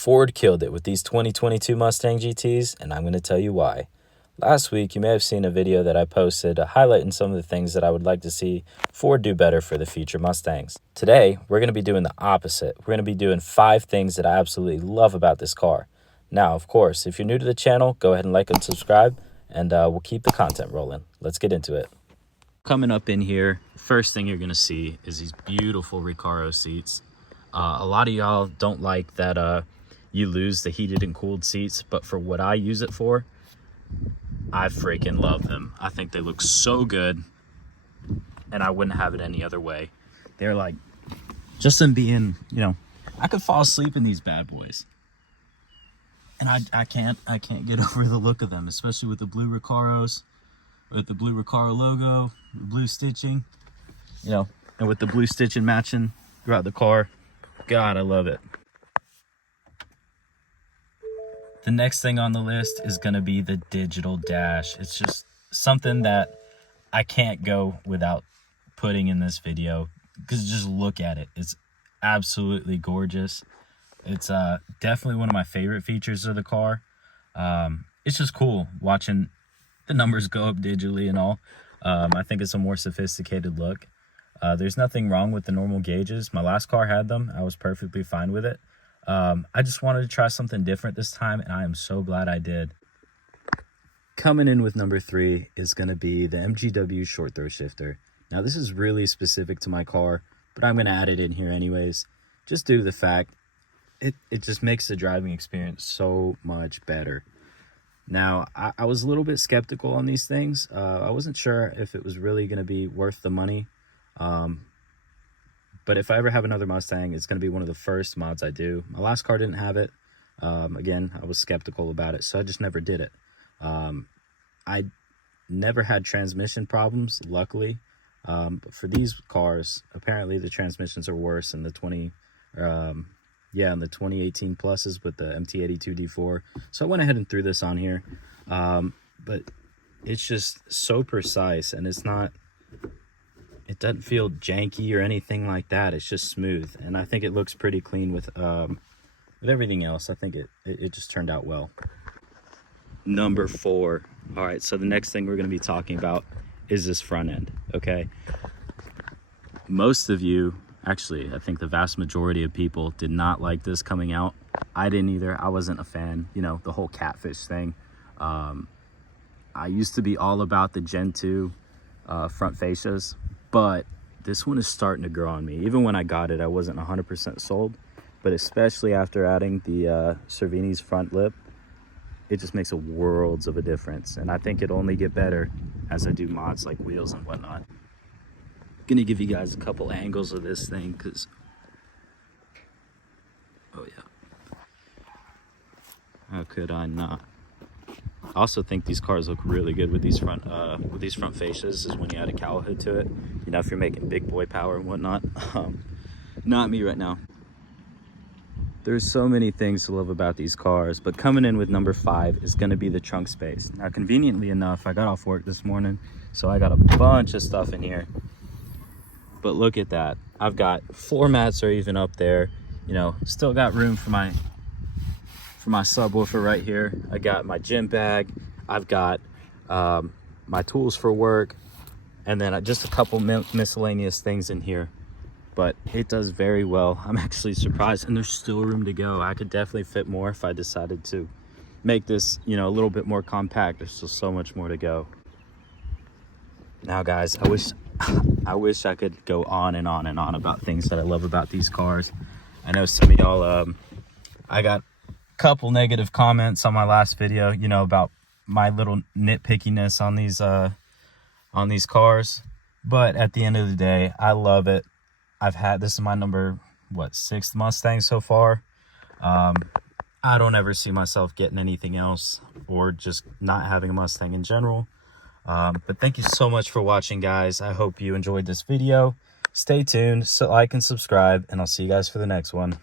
Ford killed it with these 2022 Mustang GTs, and I'm going to tell you why. Last week, you may have seen a video that I posted highlighting some of the things that I would like to see Ford do better for the future Mustangs. Today, we're going to be doing the opposite. We're going to be doing 5 things that I absolutely love about this car. Now, of course, if you're new to the channel, go ahead and like and subscribe, and we'll keep the content rolling. Let's get into it. Coming up in here, first thing you're going to see is these beautiful Recaro seats. A lot of y'all don't like that you lose the heated and cooled seats, but for what I use it for, I freaking love them. I think they look so good, and I wouldn't have it any other way. They're like, just them being, you know, I could fall asleep in these bad boys. And I can't get over the look of them, especially with the blue Recaros, with the blue Recaro logo, the blue stitching, you know, and with the blue stitching matching throughout the car. God, I love it. The next thing on the list is going to be the digital dash. It's just something that I can't go without putting in this video, because just look at it. It's absolutely gorgeous. It's definitely one of my favorite features of the car. It's just cool watching the numbers go up digitally and all. I think it's a more sophisticated look. There's nothing wrong with the normal gauges. My last car had them. I was perfectly fine with it. I just wanted to try something different this time, and I am so glad I did. Coming in with number 3 is going to be the MGW short throw shifter. Now, this is really specific to my car, but I'm going to add it in here anyways, just due to the fact it just makes the driving experience so much better. Now, I was a little bit skeptical on these things. I wasn't sure if it was really going to be worth the money. But if I ever have another Mustang, it's going to be one of the first mods I do. My last car didn't have it. Again, I was skeptical about it, so I just never did it. I never had transmission problems, luckily. But for these cars, apparently the transmissions are worse in the 2018 pluses with the MT82 D4. So I went ahead and threw this on here. But it's just so precise, and it doesn't feel janky or anything like that. It's just smooth, and I think it looks pretty clean with everything else. I think it just turned out well. Number 4. All right, so the next thing we're going to be talking about is this front end, okay? Most of you, actually, I think the vast majority of people did not like this coming out. I didn't either. I wasn't a fan, you know, the whole catfish thing. I used to be all about the Gen 2 front fascias, but this one is starting to grow on me. Even when I got it, I wasn't 100% sold, but especially after adding the Cervini's front lip, it just makes a worlds of a difference. And I think it'll only get better as I do mods like wheels and whatnot. Gonna give you guys a couple angles of this thing, because oh yeah, how could I not? I also think these cars look really good with these front fascias, is when you add a cowl hood to it, you know, if you're making big boy power and whatnot. Not me right now. There's so many things to love about these cars, but coming in with number 5 is going to be the trunk space. Now, conveniently enough, I got off work this morning, so I got a bunch of stuff in here. But look at that. I've got floor mats are even up there. You know, still got room for my subwoofer right here. I got my gym bag. I've got my tools for work, and then just a couple miscellaneous things in here. But it does very well. I'm actually surprised, and there's still room to go. I could definitely fit more if I decided to make this, you know, a little bit more compact. There's still so much more to go. Now, guys, I wish I could go on and on and on about things that I love about these cars. I know some of y'all, I got a couple negative comments on my last video, you know, about my little nitpickiness on these cars. But at the end of the day, I love it. This is my number, 6th Mustang so far. I don't ever see myself getting anything else, or just not having a Mustang in general. But thank you so much for watching, guys. I hope you enjoyed this video. Stay tuned, like and subscribe, and I'll see you guys for the next one.